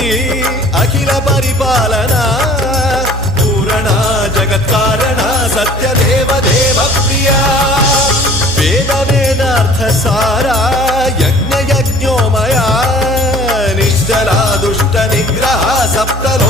मूर्ति अखिल परिपालना पूरणा जगत्कारणा सत्यदेव देव प्रिया वेद वेदार्थ सारा यज्ञ यज्ञोमया निश्चला दुष्ट निग्रह सप्तलो